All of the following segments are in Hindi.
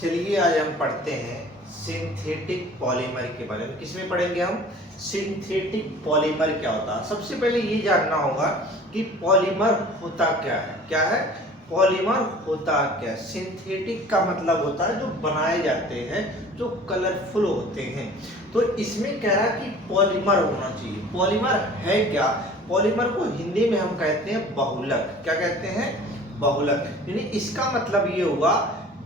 चलिए आज हम पढ़ते हैं सिंथेटिक पॉलीमर के बारे में। किसमें पढ़ेंगे हम? सिंथेटिक पॉलीमर क्या होता है। सबसे पहले ये जानना होगा कि पॉलीमर होता क्या है। क्या है पॉलीमर? होता क्या है? सिंथेटिक का मतलब होता है जो बनाए जाते हैं, जो कलरफुल होते हैं। तो इसमें कह रहा है कि पॉलीमर होना चाहिए। पॉलीमर है क्या? पॉलीमर को हिंदी में हम कहते हैं बहुलक। क्या कहते हैं? बहुलक। यानी इसका मतलब ये हुआ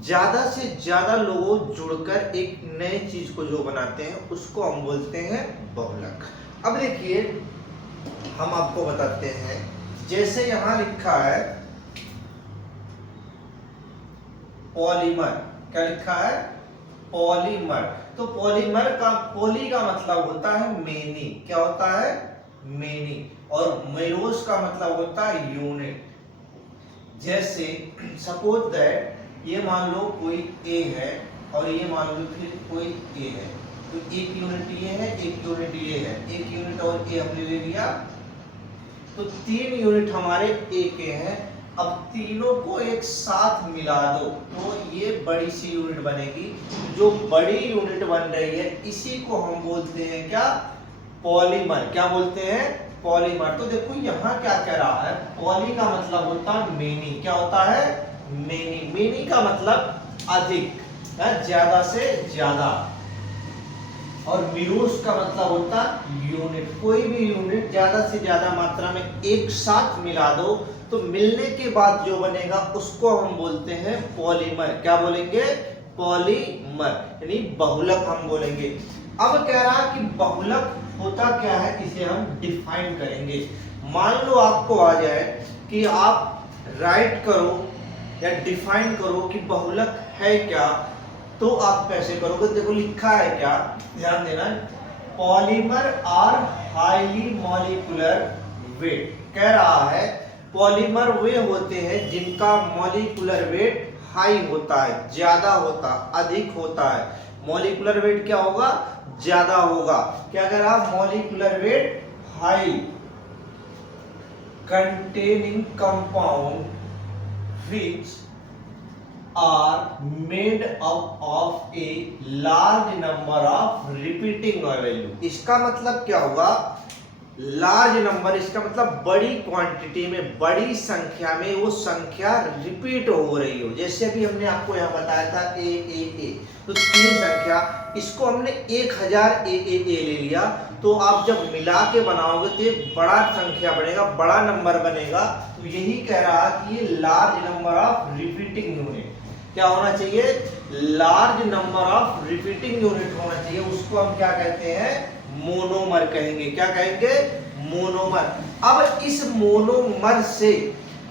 ज्यादा से ज्यादा लोग जुड़कर एक नए चीज को जो बनाते हैं उसको हम बोलते हैं बहुलक। अब देखिए हम आपको बताते हैं, जैसे यहां लिखा है पॉलीमर। क्या लिखा है? पॉलीमर। तो पॉलीमर का पॉली का मतलब होता है मेनी। क्या होता है? मेनी। और मेरोस का मतलब होता है यूनिट। जैसे सपोज दैट ये मान लो कोई ए है और ये मान लो फिर कोई ए है, तो एक यूनिट ये है, एक यूनिट ये है, एक यूनिट और ए हमने ले लिया, तो 3 यूनिट हमारे ए के हैं। अब तीनों को एक साथ मिला दो तो ये बड़ी सी यूनिट बनेगी। जो बड़ी यूनिट बन रही है इसी को हम बोलते हैं क्या? पॉलीमर। क्या बोलते हैं? पॉलीमर। तो देखो यहाँ क्या कह रहा है, पॉली का मतलब होता है मेनी। क्या होता है? मेनी। मेनी का मतलब अधिक, ज्यादा से ज्यादा। और मिरोस का मतलब होता है यूनिट। कोई भी यूनिट ज्यादा से ज्यादा मात्रा में एक साथ मिला दो तो मिलने के बाद जो बनेगा उसको हम बोलते हैं पॉलीमर। क्या बोलेंगे? पॉलीमर, यानी बहुलक हम बोलेंगे। अब कह रहा है कि बहुलक होता क्या है, इसे हम डिफाइन करेंगे। मान लो आपको आ जाए कि आप राइट करो या डिफाइन करो कि बहुलक है क्या, तो आप कैसे करोगे? देखो लिखा है क्या, ध्यान देना। Polymer are highly molecular weight. कह रहा है पॉलीमर वे होते हैं जिनका मॉलिक्यूलर वेट हाई होता है, ज्यादा होता, अधिक होता है। मॉलिक्यूलर वेट क्या होगा? ज्यादा होगा। क्या कह रहा? Molecular weight high containing compound which are made up of a large number of repeating value। इसका मतलब क्या होगा? लार्ज नंबर, इसका मतलब बड़ी क्वांटिटी में, बड़ी संख्या में वो संख्या रिपीट हो रही हो। जैसे अभी हमने आपको यहाँ बताया था ए, तो 3 संख्या, इसको हमने 1000 ए ले लिया, तो आप जब मिला के बनाओगे तो एक बड़ा संख्या बनेगा, बड़ा नंबर बनेगा। तो यही कह रहा कि ये large number of repeating unit क्या होना चाहिए? Large number of repeating unit होना चाहिए। उसको हम क्या कहते हैं? मोनोमर कहेंगे। क्या कहेंगे? मोनोमर। अब इस मोनोमर से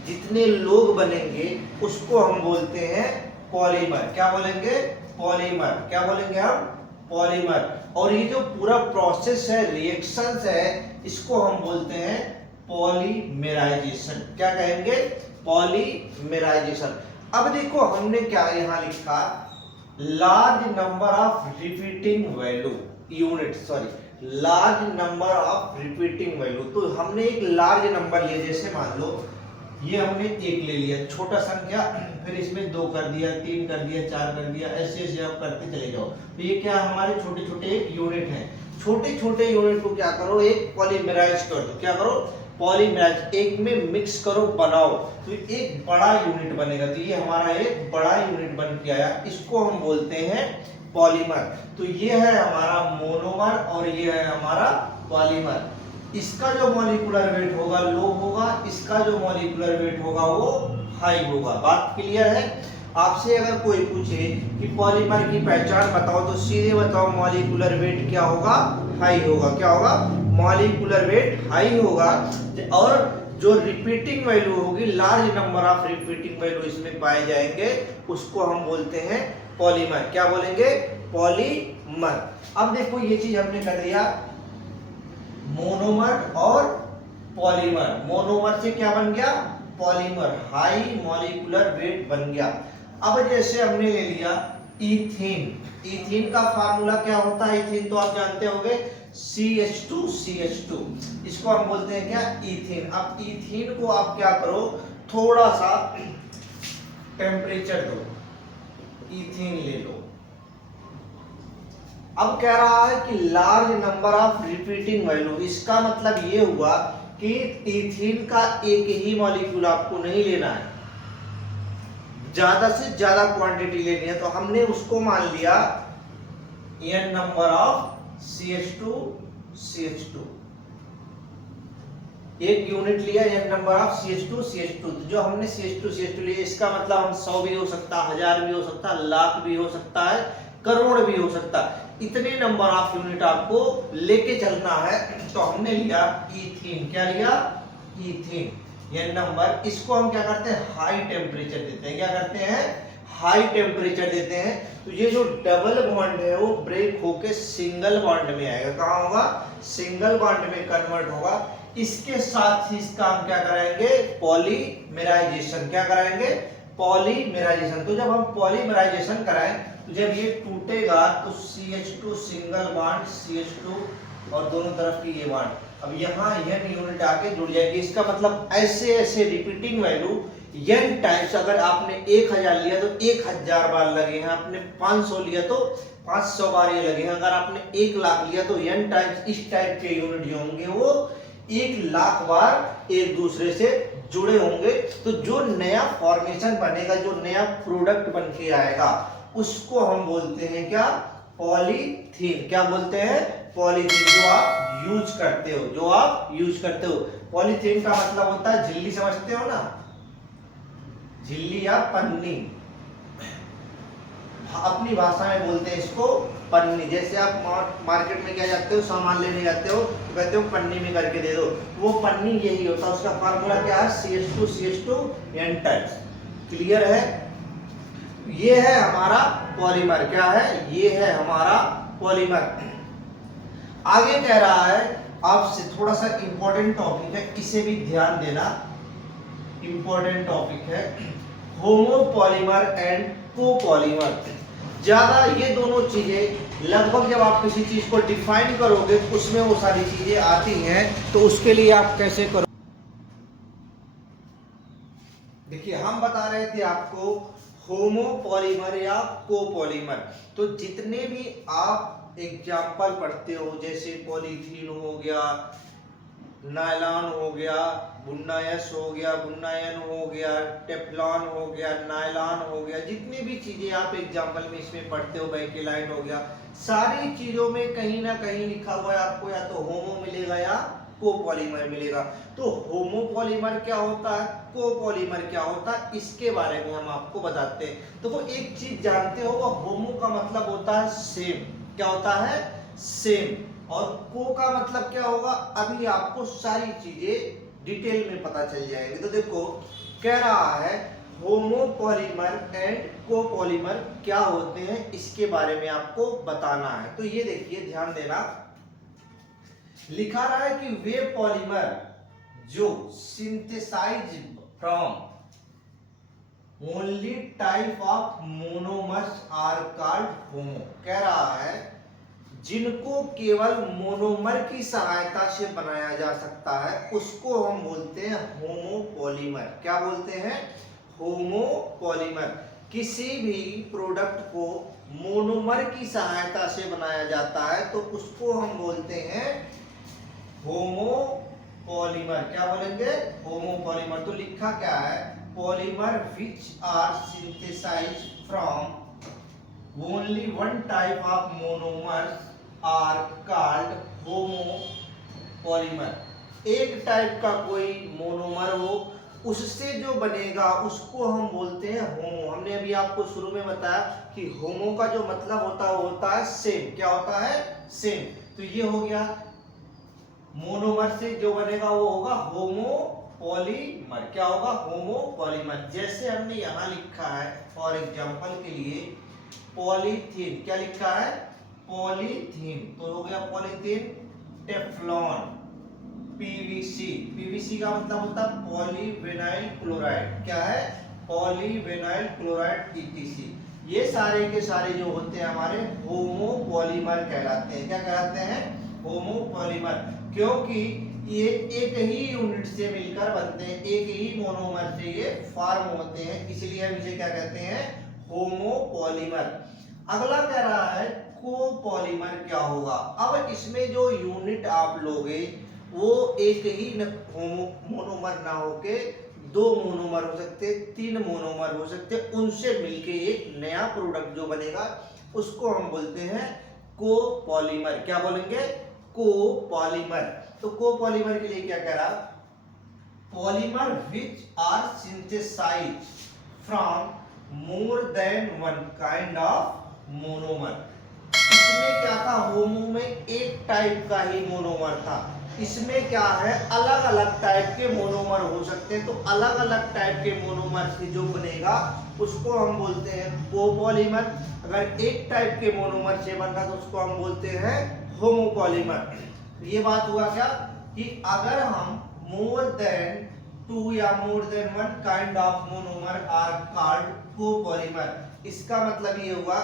जितने लोग बनेंगे उसको हम बोलते हैं पॉलीमर। क्या बोलेंगे? पॉलीमर। क्या बोलेंगे हम? पॉलीमर। और ये जो पूरा प्रोसेस है, रिएक्शंस है, इसको हम बोलते हैं पॉलीमेराइजेशन। क्या कहेंगे? पॉलीमेराइजेशन। अब देखो हमने क्या यहाँ लिखा, large number of repeating value unit, large number of repeating value. तो हमने एक लार्ज नंबर लिया, जैसे मान लो ये हमने 1 ले लिया, छोटा संख्या, फिर इसमें 2 कर दिया, 3 कर दिया, 4 कर दिया, ऐसे ऐसे आप करते चले जाओ। तो ये क्या हमारे छोटे छोटे यूनिट हैं। छोटे छोटे यूनिट को क्या करो? एक पॉलीमराइज कर दो। क्या करो? पॉलीमराइज, एक में मिक्स करो, बनाओ, तो एक बड़ा यूनिट बनेगा। तो ये हमारा एक बड़ा यूनिट बन के आया, इसको हम बोलते हैं पॉलीमर। तो ये है हमारा मोनोमर और ये है हमारा पॉलीमर। इसका जो मॉलिक्यूलर वेट होगा लो होगा, इसका जो मॉलिक्यूलर वेट होगा वो हाई होगा। बात क्लियर है? आपसे अगर कोई पूछे कि पॉलीमर की पहचान बताओ तो सीधे बताओ मॉलिक्यूलर वेट क्या होगा? हाई होगा। क्या होगा? मॉलिक्यूलर वेट हाई होगा। और जो रिपीटिंग वैल्यू होगी, large number of repeating value इसमें पाए जाएंगे, उसको हम बोलते हैं पॉलीमर। क्या बोलेंगे? पॉलीमर। अब देखो ये चीज हमने कर दिया, मोनोमर और पॉलीमर। मोनोमर से क्या बन गया? पॉलीमर, हाई मॉलिक्यूलर वेट बन गया। अब जैसे हमने ले लिया इथीन। इथीन का फार्मूला क्या होता है? इथीन तो आप जानते होंगे, CH2। इसको हम बोलते हैं क्या? इथीन। अब इथीन को आप क्या करो, थोड़ा सा टेम्परेचर दो, इथेन ले लो। अब कह रहा है कि large number of repeating value, इसका मतलब ये हुआ कि इथेन का एक ही मॉलिक्यूल आपको नहीं लेना है, ज्यादा से ज्यादा क्वांटिटी लेनी है। तो हमने उसको मान लिया n नंबर ऑफ CH2 एक यूनिट लिया n नंबर ऑफ CH2 जो हमने CH2 लिया, इसका मतलब हम 100 भी हो सकता, 1000 भी हो सकता, लाख भी हो सकता है, करोड़ भी हो सकता, इतने नंबर ऑफ यूनिट आपको लेके चलना है। तो हमने लिया इथेन, क्या लिया? Ethane n number. इसको हम क्या करते हैं? हाई टेम्परेचर देते हैं। क्या करते हैं? हाई टेम्परेचर देते हैं। तो ये जो डबल बॉन्ड है वो ब्रेक होके सिंगल बॉन्ड में आएगा। कहाँ होगा? सिंगल बॉन्ड में कन्वर्ट होगा। इसके साथ ही इसका हम क्या कराएंगे? पॉलीमेराइजेशन। क्या कराएंगे? पॉलीमेराइजेशन। तो जब हम पॉलीमेराइजेशन कराएं तो जब ये टूटेगा तो CH2 सिंगल बॉन्ड CH2 और दोनों तरफ की ये बॉन्ड, अब यहाँ n यूनिट आके जुड़ जाएगी। इसका मतलब ऐसे ऐसे रिपीटिंग वैल्यू n टाइम्स, अगर आपने 1000 लिया तो 1000 बार लगे हैं, आपने 500 लिया तो 500 बार ये लगे हैं, अगर आपने 1 लाख लिया तो n टाइम्स इस टाइप के यूनिट जो होंगे वो 1 लाख बार एक दूसरे से जुड़े होंगे। तो जो नया फॉर्मेशन बनेगा, जो नया प्रोडक्ट बन के आएगा, उसको हम बोलते हैं क्या? पॉलीथीन। क्या बोलते हैं? पॉलीथीन। जो आप यूज करते हो, जो आप यूज करते हो। पॉलीथीन का मतलब होता है झिल्ली, समझते हो ना? झिल्ली या पन्नी, अपनी भाषा में बोलते हैं इसको पन्नी। जैसे आप मार्केट में क्या जाते हो, सामान लेने जाते हो तो कहते हो पन्नी में करके दे दो, वो पन्नी यही होता है। उसका फार्मूला क्या है? CH2 n times. क्लियर है? ये है हमारा पॉलीमर। क्या है? ये है हमारा पॉलीमर। आगे कह रहा है आपसे, थोड़ा सा इंपॉर्टेंट टॉपिक है, इसे भी ध्यान देना, इंपॉर्टेंट टॉपिक है। Homopolymer and copolymer. ज्यादा ये दोनों चीजें लगभग जब आप किसी चीज को डिफाइन करोगे उसमें वो सारी चीजें आती हैं। तो उसके लिए आप कैसे करो? देखिए, हम बता रहे थे आपको होमोपॉलीमर या कोपॉलीमर। तो जितने भी आप एग्जाम्पल पढ़ते हो, जैसे पॉलीथीन हो गया, नायलॉन हो गया, बुन्नायस हो गया, बुन्नायन हो गया, टेफ्लॉन हो गया, नायलॉन हो गया, जितनी भी चीजें आप एग्जाम्पल में इसमें पढ़ते हो, बैकेलाइट हो गया, सारी चीजों में कहीं ना कहीं लिखा हुआ है आपको या तो होमो मिलेगा या कोपॉलीमर मिलेगा। तो होमोपॉलीमर क्या होता है, कोपॉलीमर क्या होता है, इसके बारे में हम आपको बताते हैं। तो वो एक चीज जानते हो, वो होमो का मतलब होता है सेम। क्या होता है? सेम। और को का मतलब क्या होगा, अभी आपको सारी चीजें डिटेल में पता चल जाएगी। तो देखो, कह रहा है होमोपॉलीमर एंड कोपॉलीमर क्या होते हैं, इसके बारे में आपको बताना है। तो ये देखिए, ध्यान देना, लिखा रहा है कि वे पॉलीमर जो synthesize from only type of monomers are called homo. कह रहा है जिनको केवल मोनोमर की सहायता से बनाया जा सकता है उसको हम बोलते हैं होमोपॉलीमर। क्या बोलते हैं? होमोपॉलीमर। किसी भी प्रोडक्ट को मोनोमर की सहायता से बनाया जाता है तो उसको हम बोलते हैं होमोपॉलीमर। क्या बोलेंगे? होमोपॉलीमर। तो लिखा क्या है? Polymer which are synthesised from only one type of monomers are called homopolymer। एक टाइप का कोई मोनोमर हो, उससे जो बनेगा उसको हम बोलते हैं होमो। हमने अभी आपको शुरू में बताया कि होमो का जो मतलब होता है वो होता है सेम। क्या होता है? सेम। तो ये हो गया, मोनोमर से जो बनेगा वो होगा होमोपॉलीमर। क्या होगा? होमोपॉलीमर। जैसे हमने यहां लिखा है फॉर एग्जांपल के लिए पॉलीथीन। क्या लिखा है? पॉलीथीन। तो हो गया पॉलीथीन। Teflon, PVC. पीवीसी का मतलब होता है पॉलीविनाइल क्लोराइड। क्या है? Polyvinyl chloride ETC। ये सारे के सारे जो होते हैं हमारे होमोपॉलीमर कहलाते हैं। क्या कहलाते हैं? होमोपॉलीमर। क्योंकि ये एक ही यूनिट से मिलकर बनते हैं, एक ही मोनोमर से ये फॉर्म होते हैं, इसलिए हम इसे क्या कहते हैं? होमोपॉलीमर। अगला कह रहा है कोपॉलीमर क्या होगा। अब इसमें जो यूनिट आप लोगे वो एक ही मोनोमर ना होके दो मोनोमर हो सकते, तीन मोनोमर हो सकते, उनसे मिलके एक नया प्रोडक्ट जो बनेगा उसको हम बोलते हैं कोपॉलीमर। क्या बोलेंगे? कोपॉलीमर। तो कोपॉलीमर के लिए क्या कह रहा? Polymer which are synthesised from more than one kind of monomer. इसमें क्या था? होमो में एक टाइप का ही मोनोमर था। इसमें क्या है? अलग अलग टाइप के मोनोमर हो सकते हैं। तो अलग अलग टाइप के मोनोमर से जो बनेगा उसको हम बोलते हैं कोपॉलीमर। अगर एक टाइप के मोनोमर से बन रहा तो उसको हम बोलते हैं होमोपॉलीमर। ये बात हुआ क्या कि अगर हम मोर देन टू या more than one kind of monomer are called copolymer. इसका मतलब ये हुआ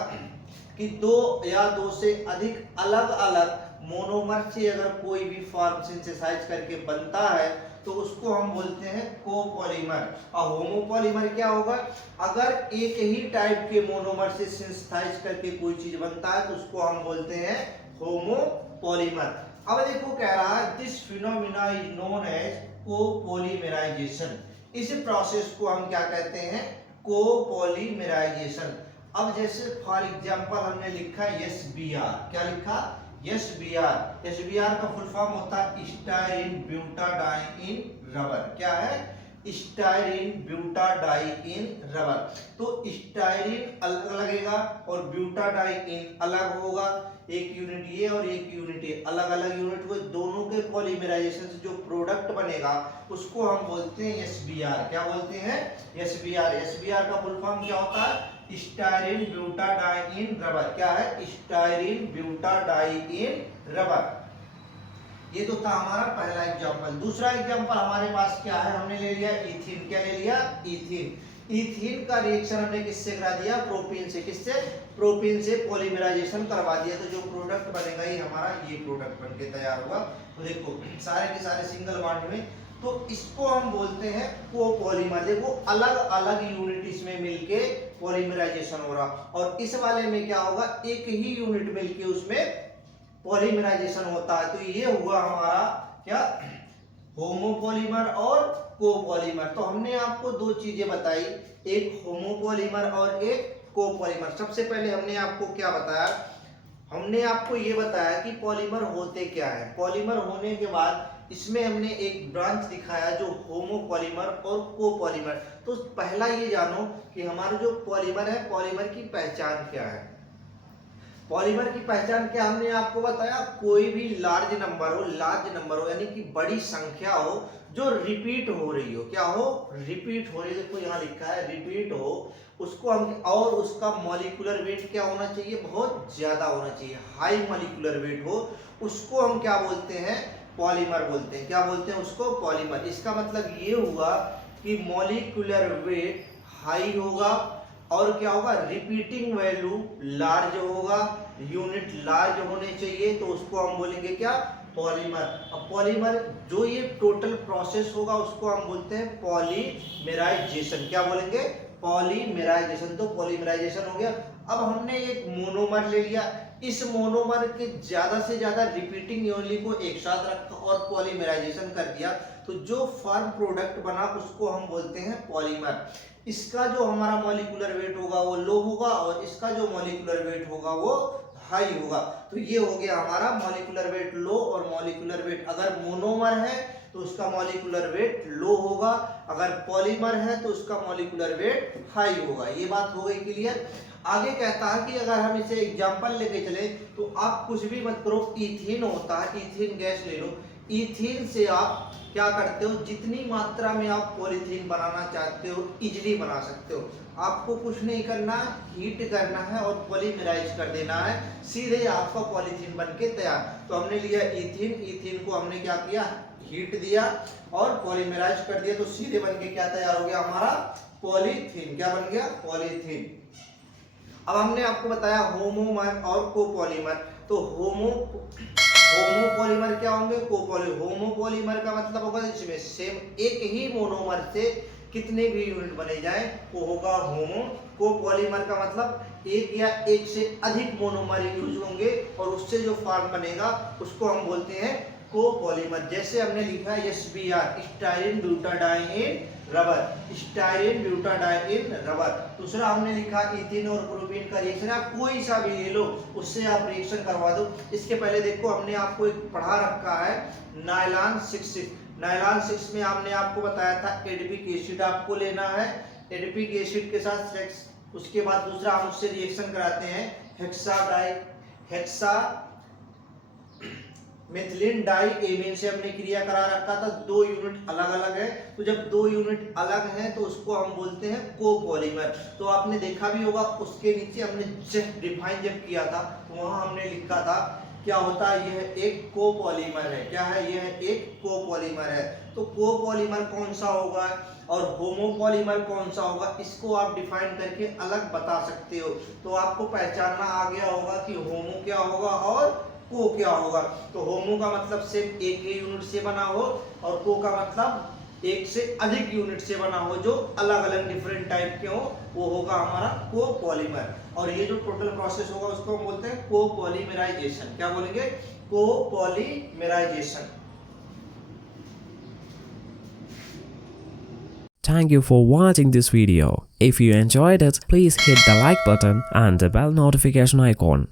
कि दो या दो से अधिक अलग अलग मोनोमर से अगर कोई भी फॉर्म सिंथेसाइज करके बनता है तो उसको हम बोलते हैं कोपॉलीमर। और होमोपॉलीमर क्या होगा? अगर एक ही टाइप के मोनोमर से सिंथेसाइज करके कोई चीज बनता है तो उसको हम बोलते हैं होमोपॉलीमर। अब देखो कह रहा है this phenomena is known as copolymerization. इस प्रोसेस को हम क्या कहते हैं? कोपॉलीमराइजेशन। अब जैसे फॉर एग्जांपल हमने लिखा एसबीआर। क्या लिखा? एसबीआर। एसबीआर का फुल फॉर्म होता है स्टायरीन ब्यूटाडाइन रबर। क्या है? Styrene butadiene rubber. तो स्टायरीन अलग लगेगा और ब्यूटाडाइन अलग होगा। एक यूनिट ये और एक यूनिट ये, अलग अलग यूनिट को दोनों के पॉलीमराइजेशन से जो प्रोडक्ट बनेगा उसको हम बोलते हैं एसबीआर। क्या बोलते हैं? एसबीआर। एसबीआर का फुल फॉर्म क्या होता है? Styrene butadiene rubber. क्या है? Styrene butadiene rubber. ये तो था हमारा पहला एग्जांपल। दूसरा एग्जांपल हमारे पास क्या है? हमने ले लिया इथीन। क्या ले लिया? इथीन। इथीन का रिएक्शन हमने किससे करा दिया? प्रोपीन से। किससे? प्रोपीन से पॉलीमराइजेशन करवा दिया। तो जो प्रोडक्ट बनेगा ये हमारा ये प्रोडक्ट बनके तैयार होगा। तो देखो सारे के सारे सिंगल बॉन्ड में, तो इसको हम बोलते हैं कोपॉलीमर। देखो अलग अलग यूनिट इसमें मिलके पॉलीमराइजेशन हो रहा, और इस वाले में क्या होगा? एक ही यूनिट मिलके उसमें पॉलीमराइजेशन होता है। तो ये हुआ हमारा क्या? होमोपॉलीमर और कोपॉलीमर। तो हमने आपको दो चीजें बताई, एक होमोपॉलीमर और एक कोपॉलीमर। सबसे पहले हमने आपको क्या बताया? हमने आपको ये बताया कि पॉलीमर होते क्या है। पॉलीमर होने के बाद इसमें हमने एक ब्रांच दिखाया जो होमोपॉलीमर और कोपॉलीमर। तो पहला ये जानो कि हमारा जो पॉलीमर है, पॉलीमर की पहचान क्या है। पॉलीमर की पहचान क्या हमने आपको बताया? कोई भी लार्ज नंबर हो यानी कि बड़ी संख्या हो जो रिपीट हो रही हो। क्या हो? रिपीट हो रही है। देखो यहाँ लिखा है रिपीट हो, उसको हम, और उसका मॉलिक्यूलर वेट क्या होना चाहिए? बहुत ज्यादा होना चाहिए, हाई मॉलिक्यूलर वेट हो, उसको हम क्या बोलते हैं? पॉलीमर बोलते हैं। क्या बोलते हैं उसको? पॉलीमर। इसका मतलब ये हुआ कि मॉलिक्यूलर वेट हाई होगा और क्या होगा? रिपीटिंग वैल्यू लार्ज होगा, यूनिट लार्ज होने चाहिए, तो उसको हम बोलेंगे क्या? पॉलीमर। अब पॉलीमर जो ये टोटल प्रोसेस होगा उसको हम बोलते हैं पॉलीमराइजेशन। क्या बोलेंगे? पॉलीमराइजेशन। तो पॉलीमराइजेशन हो गया। अब हमने एक मोनोमर ले लिया, इस मोनोमर के ज्यादा से ज्यादा रिपीटिंग यूनिट को एक साथ रखा और पॉलीमराइजेशन कर दिया, तो जो फार्म प्रोडक्ट बना उसको हम बोलते हैं पॉलीमर। इसका जो हमारा मॉलिक्यूलर वेट होगा वो लो होगा और इसका जो मॉलिक्यूलर वेट होगा वो हाई होगा। तो ये हो गया हमारा मॉलिक्यूलर वेट लो और मॉलिक्यूलर वेट। अगर मोनोमर है तो उसका मॉलिक्यूलर वेट लो होगा, अगर पॉलीमर है तो उसका मॉलिक्यूलर वेट हाई होगा। ये बात हो गई क्लियर। आगे कहता है कि अगर हम इसे एग्जांपल लेके चले तो आप कुछ भी मत करो, इथीन होता है, इथीन गैस ले लो, इथीन से आप क्या करते हो? जितनी मात्रा में आप पॉलीथीन बनाना चाहते हो इजीली बना सकते हो। आपको कुछ नहीं करना, हीट करना है और पॉलीमराइज कर देना है, सीधे आपका पॉलीथीन बनके तैयार। तो हमने लिया इथीन, इथीन को हमने क्या किया? हीट दिया और पॉलीमराइज कर दिया, तो सीधे बनके क्या तैयार हो गया? हमारा पॉलीथीन। क्या बन गया? पॉलीथीन। अब हमने आपको बताया होमोमर और कोपॉलीमर। तो होमोपॉलीमर क्या होंगे? होमोपॉलीमर का मतलब होगा इसमें सेम एक ही मोनोमर से कितने भी यूनिट बने जाएं वो होगा होमो। कोपॉलीमर का मतलब एक या एक से अधिक मोनोमर यूज होंगे और उससे जो फॉर्म बनेगा उसको हम बोलते हैं कोपॉलीमर। जैसे हमने लिखा है SBR, styrene butadiene rubber, styrene butadiene rubber. दूसरा हमने लिखा इथीन और प्रोपीन का रिएक्शन, आप कोई सा भी ले लो उससे आप रिएक्शन करवा दो। इसके पहले देखो हमने आपको एक पढ़ा रखा है नायलॉन 6। नायलॉन 6 में हमने आपको बताया था एडिपिक एसिड आपको लेना है, एडिपिक एसिड के साथ सेक्स, उसके बाद दूसरा हम उससे रिएक्शन कराते हैं हेक्सा मिथिलीन डाई एमीन से हमने क्रिया करा रखा था। 2 यूनिट अलग अलग है, तो जब 2 यूनिट अलग हैं तो उसको हम बोलते हैं कोपॉलीमर। तो आपने देखा भी होगा उसके नीचे हमने जस्ट डिफाइन जब किया था तो वहां हमने लिखा था क्या होता है, यह एक कोपॉलीमर है। क्या है, यह एक कोपॉलीमर है। तो कोपॉलीमर कौन सा होगा और होमोपॉलीमर कौन सा होगा, इसको आप डिफाइन करके अलग बता सकते हो। तो आपको पहचानना आ गया होगा कि होमो क्या होगा और को क्या होगा। तो होमो का मतलब सिर्फ एक ही यूनिट से बना हो और को का मतलब एक से अधिक यूनिट से बना हो जो अलग अलग डिफरेंट टाइप के हो, वो होगा हमारा कोपॉलीमर। और ये जो टोटल प्रोसेस होगा उसको हम बोलते हैं कोपॉलीमराइजेशन। क्या बोलेंगे, कोपॉलीमराइजेशन। Thank you for watching this video. If you enjoyed it, please hit the like button and the bell notification icon.